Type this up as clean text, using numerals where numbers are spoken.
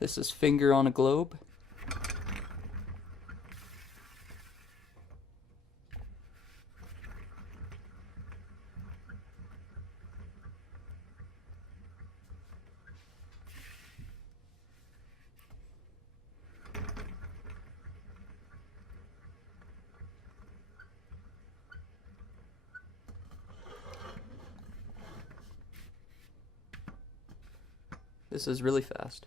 This is Finger on a Globe. This is really fast.